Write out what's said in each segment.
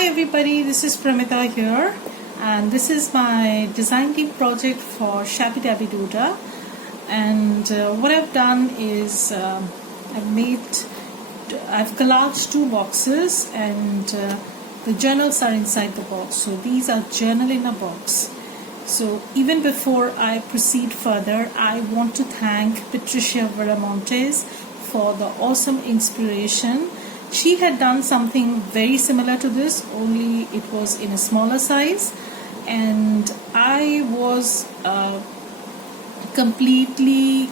Hi everybody, this is Pramita here, and this is my design team project for Shabbydabbydoodah. And what I've done is I've collaged two boxes, and the journals are inside the box. So these are journal in a box. So even before I proceed further, I want to thank Patricia Veramontes for the awesome inspiration. She had done something very similar to this, only it was in a smaller size, and I was completely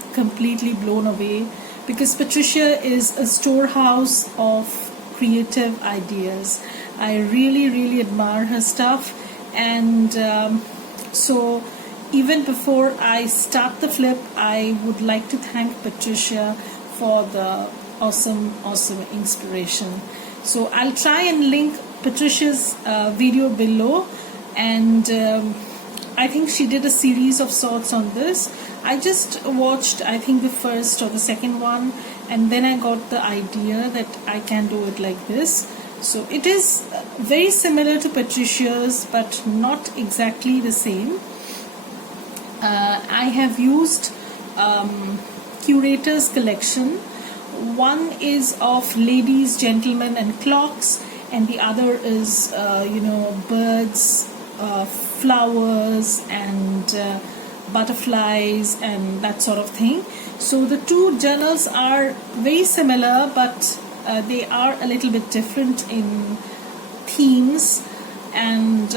blown away, because Patricia is a storehouse of creative ideas. I really admire her stuff, and so even before I start the flip, I would like to thank Patricia for the awesome inspiration. So I'll try and link Patricia's video below, and I think she did a series of sorts on this. I just watched, I think, the first or the second one, and then I got the idea that I can do it like this. So it is very similar to Patricia's, but not exactly the same. I have used Curators Collection. One is of ladies, gentlemen and clocks, and the other is birds, flowers and butterflies and that sort of thing. So the two journals are very similar, but they are a little bit different in themes, and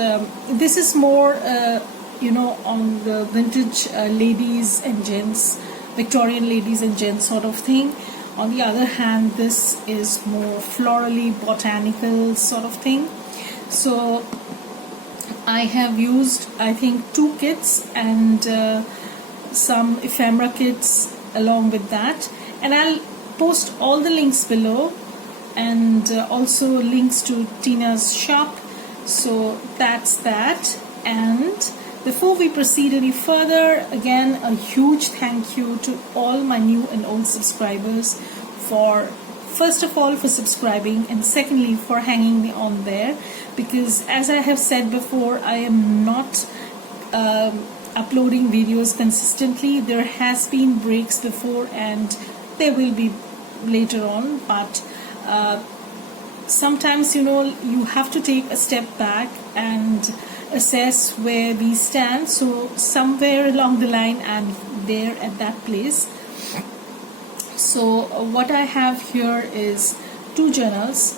this is more on the vintage ladies and gents, Victorian ladies and gents sort of thing. On the other hand, this is more florally botanical sort of thing. So I have used, I think, 2 kits and some ephemera kits along with that, and I'll post all the links below, and also links to Tina's shop. So that's that. And before we proceed any further, again, a huge thank you to all my new and old subscribers for, first of all, for subscribing, and secondly, for hanging me on there, because as I have said before, I am not uploading videos consistently. There has been breaks before, and there will be later on, but sometimes you have to take a step back and assess where we stand. So somewhere along the line I'm there at that place. So what I have here is 2 journals.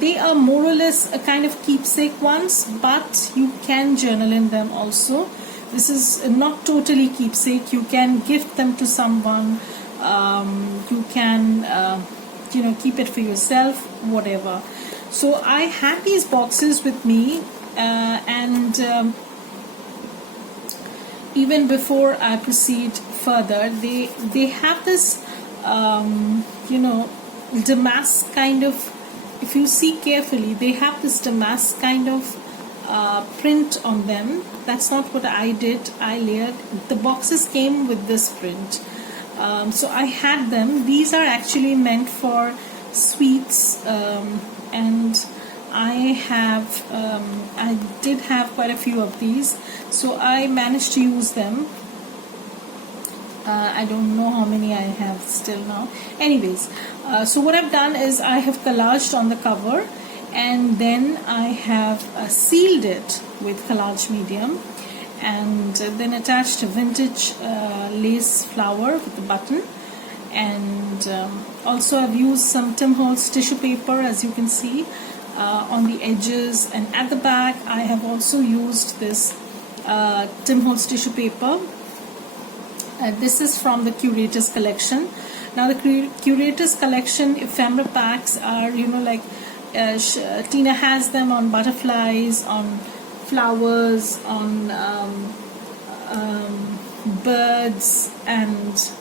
They are more or less a kind of keepsake ones, but you can journal in them also. This is not totally keepsake. You can gift them to someone. You can keep it for yourself, whatever. So I have these boxes with me, and even before I proceed further, they have this damask kind of, if you see carefully, they have this damask kind of print on them. That's not what I did. I layered. The boxes came with this print, so I had them. These are actually meant for sweets, and I did have quite a few of these, so I managed to use them. I don't know how many I have still now. Anyways, so what I've done is I have collaged on the cover, and then I have sealed it with collage medium, and then attached a vintage lace flower with the button. And also I've used some Tim Holtz tissue paper, as you can see, on the edges, and at the back I have also used this Tim Holtz tissue paper. This is from the Curators Collection. Now the Curators Collection ephemera packs are, Tina has them on butterflies, on flowers, on birds and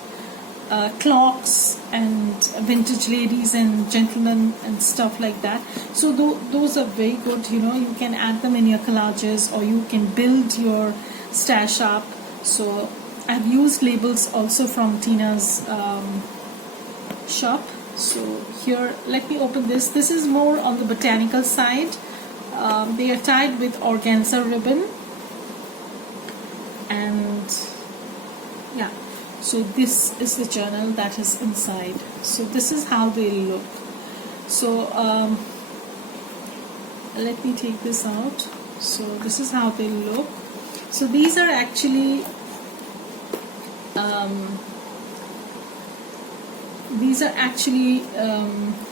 clocks and vintage ladies and gentlemen and stuff like that. So those are very good. You can add them in your collages, or you can build your stash up. So I've used labels also from Tina's shop. So here, let me open this. This is more on the botanical side They are tied with organza ribbon, and yeah, so this is the journal that is inside. So this is how they look. So let me take this out. So this is how they look. So these are actually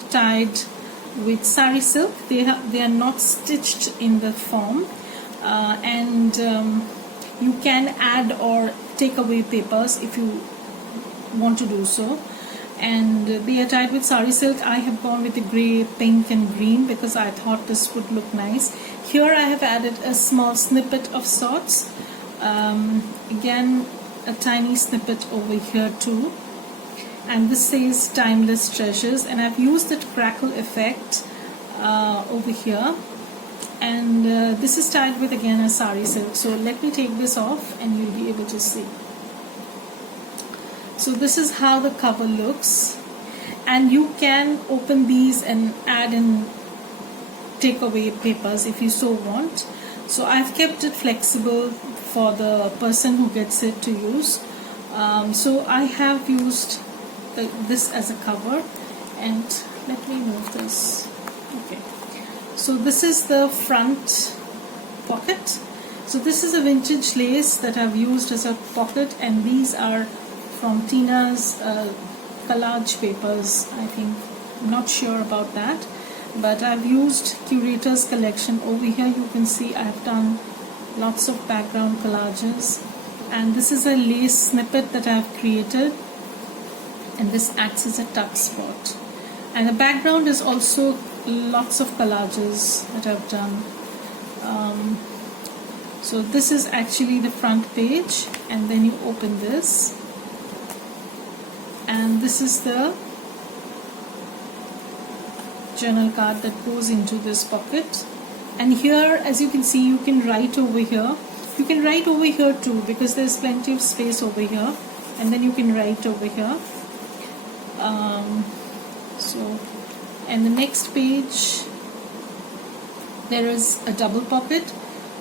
tied with sari silk. They are not stitched in the form, and you can add or take away papers if you want to do so. And they are tied with sari silk. I have gone with the grey, pink and green because I thought this would look nice. Here I have added a small snippet of sorts, again a tiny snippet over here too, and this says timeless treasures, and I've used that crackle effect over here, and this is tied with again a sari silk. So let me take this off and you'll be able to see. So this is how the cover looks, and you can open these and add and take away papers if you so want. So I've kept it flexible for the person who gets it to use. So I have used this as a cover, and let me move this. Okay, so this is the front pocket. So this is a vintage lace that I've used as a pocket, and these are from Tina's collage papers, I think. I'm not sure about that, but I've used Curators Collection. Over here you can see I've done lots of background collages, and this is a lace snippet that I've created, and this acts as a tuck spot. And the background is also lots of collages that I've done. So this is actually the front page, and then you open this, and this is the journal card that goes into this pocket. And here, as you can see, you can write over here. You can write over here too, because there's plenty of space over here, and then you can write over here. And the next page, there is a double pocket.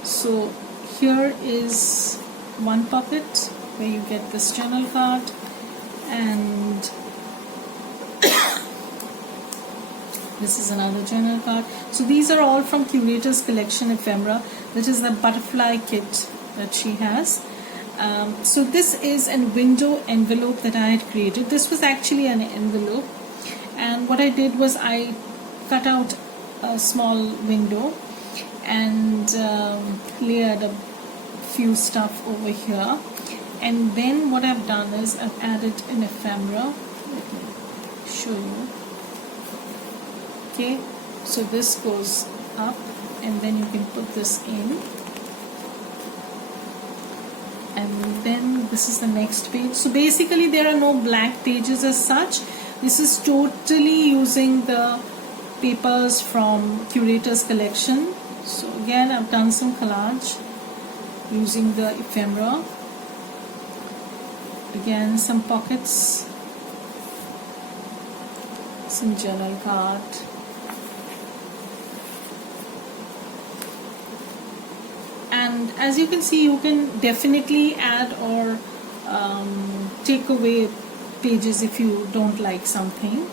So here is one pocket where you get this journal card, and this is another journal card. So these are all from Curators Collection Ephemera. That is the butterfly kit that she has. So this is a window envelope that I had created. This was actually an envelope, and what I did was I cut out a small window and layered a few stuff over here, and then what I've done is I've added an ephemera. Let me show you. Okay, so this goes up, and then you can put this in, and then this is the next page. So basically there are no blank pages as such. This is totally using the papers from Curators Collection. So again, I've done some collage using the ephemera. Again, some pockets, some journal card, and as you can see, you can definitely add or take away pages if you don't like something.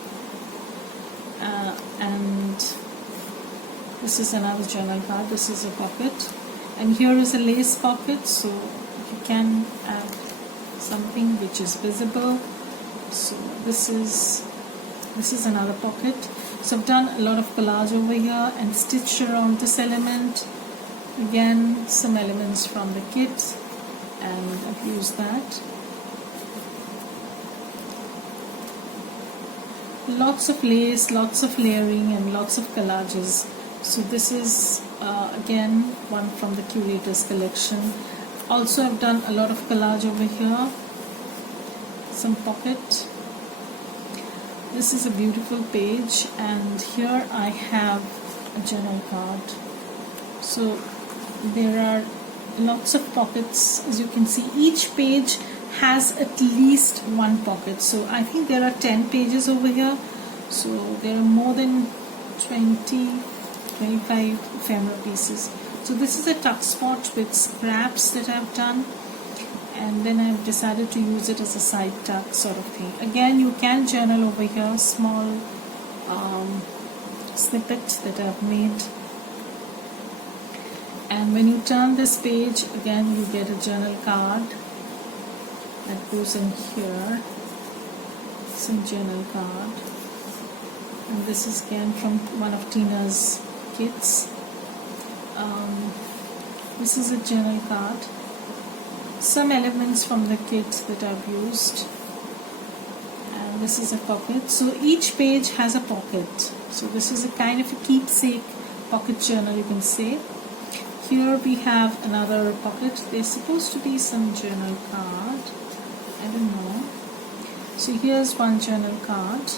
And this is another journal card. This is a pocket, and here is a lace pocket, so you can add something which is visible. So this is another pocket. So I've done a lot of collage over here and stitched around this element. Again, some elements from the kit, and I've used that. Lots of lace, lots of layering, and lots of collages. So this is again one from the Curators Collection. Also, I've done a lot of collage over here. Some pocket. This is a beautiful page, and here I have a journal card. So there are lots of pockets. As you can see, each page has at least one pocket. So I think there are 10 pages over here. So there are more than 20, 25 ephemera pieces. So this is a tuck spot with scraps that I've done, and then I've decided to use it as a side tuck sort of thing. Again, you can journal over here, small snippet that I've made. And when you turn this page, again you get a journal card that goes in here, some journal card, and this is again from one of Tina's kits. This is a journal card, some elements from the kit that I've used, and this is a pocket. So each page has a pocket, so this is a kind of a keepsake pocket journal, you can say. Here we have another pocket. There's supposed to be some journal card, I don't know. So here's one journal card.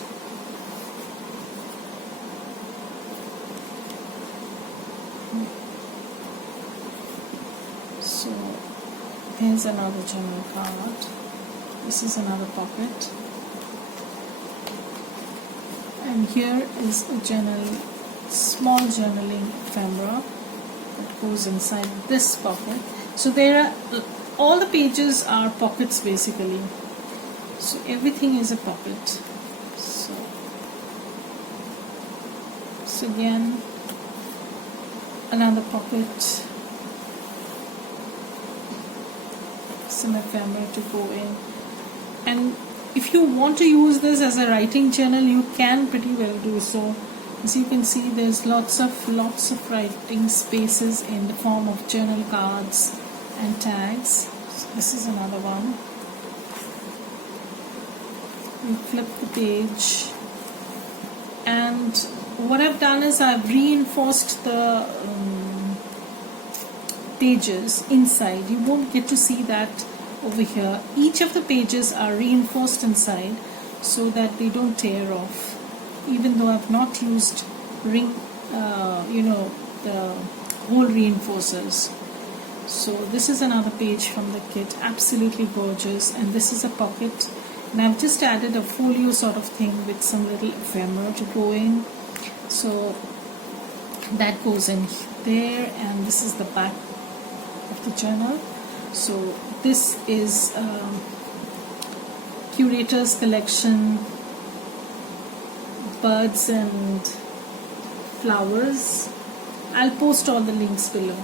So here's another journal card. This is another pocket. And here is a journal, small journaling ephemera that goes inside this pocket. So there are, all the pages are pockets basically. So everything is a pocket. So again, another pocket, some ephemera to go in. And if you want to use this as a writing journal, you can pretty well do so. As you can see, there's lots of writing spaces in the form of journal cards and tags. So this is another one. You flip the page, and what I've done is I've reinforced the pages inside. You won't get to see that over here. Each of the pages are reinforced inside so that they don't tear off, even though I've not used the hole reinforcers. So this is another page from the kit, absolutely gorgeous, and this is a pocket, and I've just added a folio sort of thing with some little ephemera to go in. So that goes in there, and this is the back of the journal. So this is Curators Collection, birds and flowers. I'll post all the links below.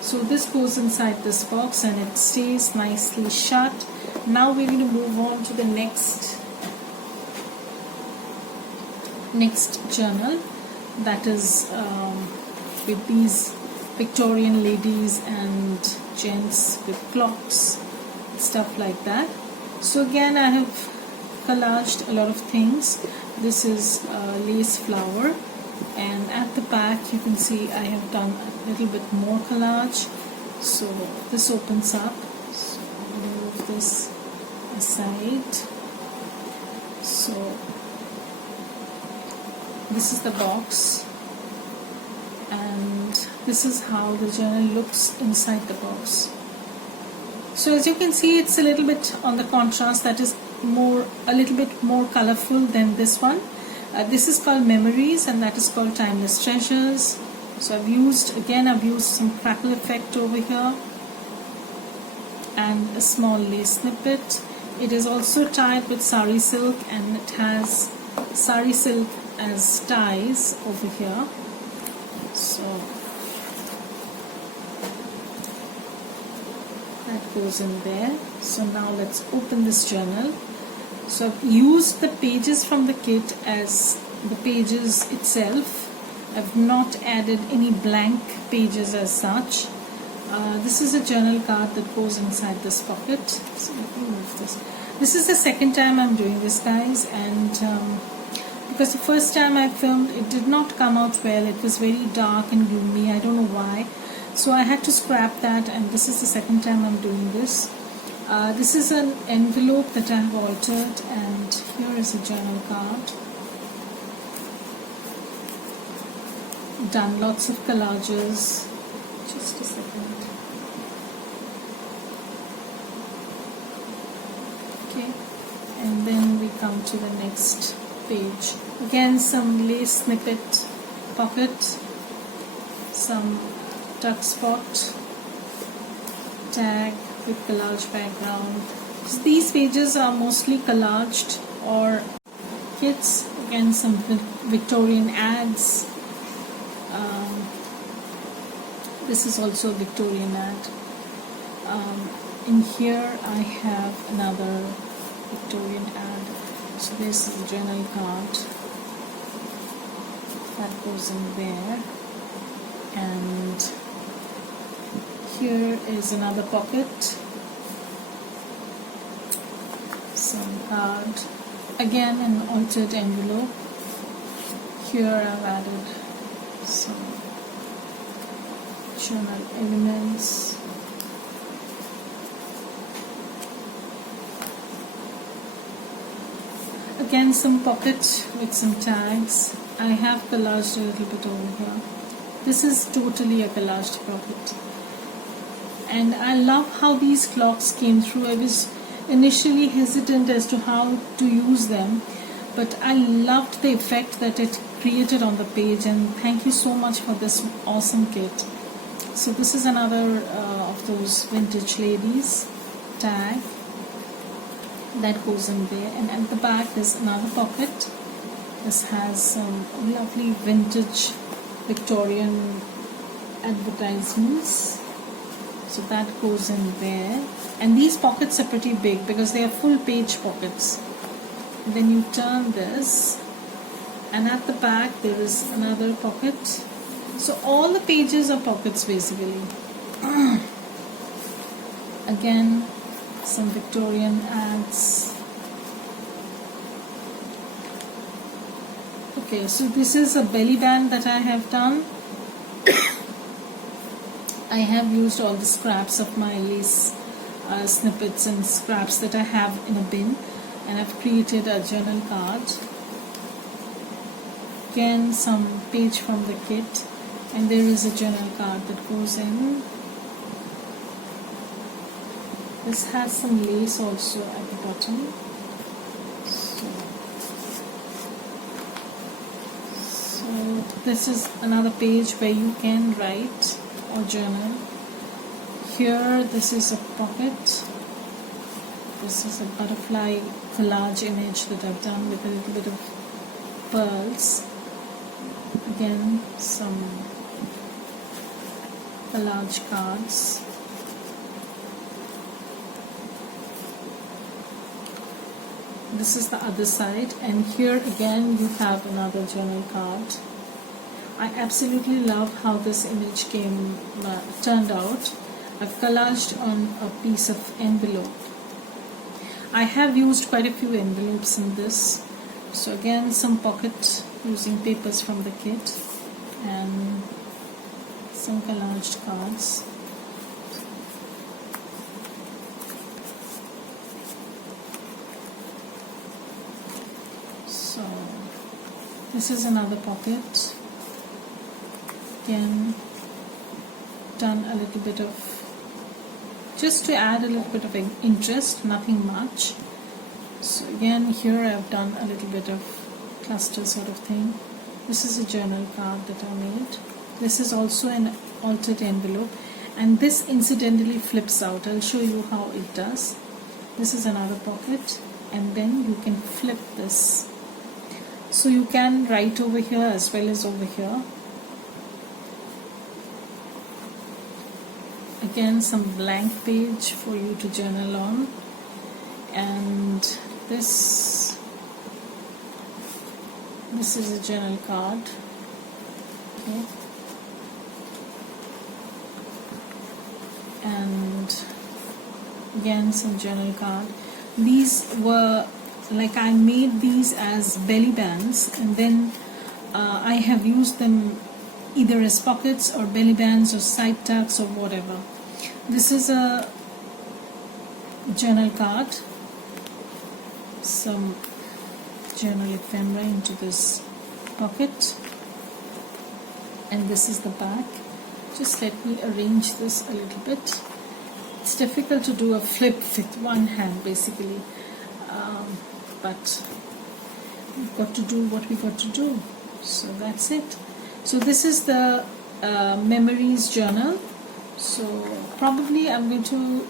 So this goes inside this box and it stays nicely shut. Now we're going to move on to the next journal, that is with these Victorian ladies and gents with clocks, stuff like that. So again, I have collaged a lot of things. This is a lace flower, and at the back you can see I have done a little bit more collage. So this opens up, so I'm going to move this aside. So this is the box, and this is how the journal looks inside the box. So as you can see, it's a little bit on the contrast, that is a little bit more colorful than this one. This is called Memories, and that is called Timeless Treasures. So I've used some crackle effect over here and a small lace snippet. It is also tied with sari silk, and it has sari silk as ties over here. So that goes in there. So now let's open this journal. So I've used the pages from the kit as the pages itself. I've not added any blank pages as such. This is a journal card that goes inside this pocket. So let me move this. This is the second time I'm doing this, guys, and because the first time I filmed, it did not come out well. It was very dark and gloomy. I don't know why. So I had to scrap that, and this is the second time I'm doing this. This is an envelope that I have altered, and here is a journal card. Done lots of collages. Just a second. Okay, and then we come to the next page. Again, some lace snippet pocket, some tuck spot tag with collage background. So these pages are mostly collaged or kits. Again, some Victorian ads. This is also a Victorian ad. In here I have another Victorian ad. So this is a journal card that goes in there, and here is another pocket, some card, again an altered envelope. Here I've added some journal elements. Again, some pocket with some tags. I have collaged a little bit over here. This is totally a collaged pocket. And I love how these clocks came through. I was initially hesitant as to how to use them, but I loved the effect that it created on the page, and thank you so much for this awesome kit. So this is another of those vintage ladies tag that goes in there, and at the back is another pocket. This has some lovely vintage Victorian advertisements, so that goes in there. And these pockets are pretty big because they are full page pockets. And then you turn this, and at the back there is another pocket. So all the pages are pockets basically. Again, some Victorian ads. Okay, so this is a belly band that I have done. I have used all the scraps of my lace snippets and scraps that I have in a bin, and I've created a journal card. Again, some page from the kit, and there is a journal card that goes in. This has some lace also at the bottom. So this is another page where you can write or journal. Here, this is a pocket. This is a butterfly collage image that I've done with a little bit of pearls. Again, some collage cards. This is the other side, and here again you have another journal card. I absolutely love how this image turned out. I've collaged on a piece of envelope. I have used quite a few envelopes in this. So again, some pocket using papers from the kit and some collaged cards. So this is another pocket. Again, done a little bit of, just to add a little bit of interest, nothing much. So again, here I've done a little bit of cluster sort of thing. This is a journal card that I made. This is also an altered envelope, and this incidentally flips out. I'll show you how it does. This is another pocket, and then you can flip this. So you can write over here as well as over here. Again, some blank page for you to journal on, and this is a journal card. Okay, and again some journal card. These were like, I made these as belly bands, and then I have used them either as pockets or belly bands or side tucks or whatever. This is a journal card, some journal ephemera into this pocket, and this is the back. Just let me arrange this a little bit. It's difficult to do a flip with one hand basically, but we've got to do what we got to do, so that's it. So this is the memories journal. So probably I'm going to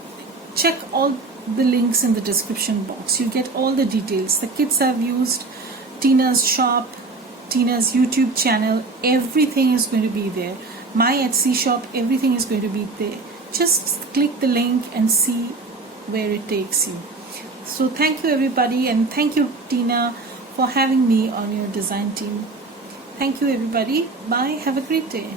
check all the links in the description box. You get all the details, the kits I've used, Tina's shop, Tina's YouTube channel, everything is going to be there. My Etsy shop, everything is going to be there. Just click the link and see where it takes you. So thank you everybody, and thank you Tina for having me on your design team. Thank you everybody. Bye. Have a great day.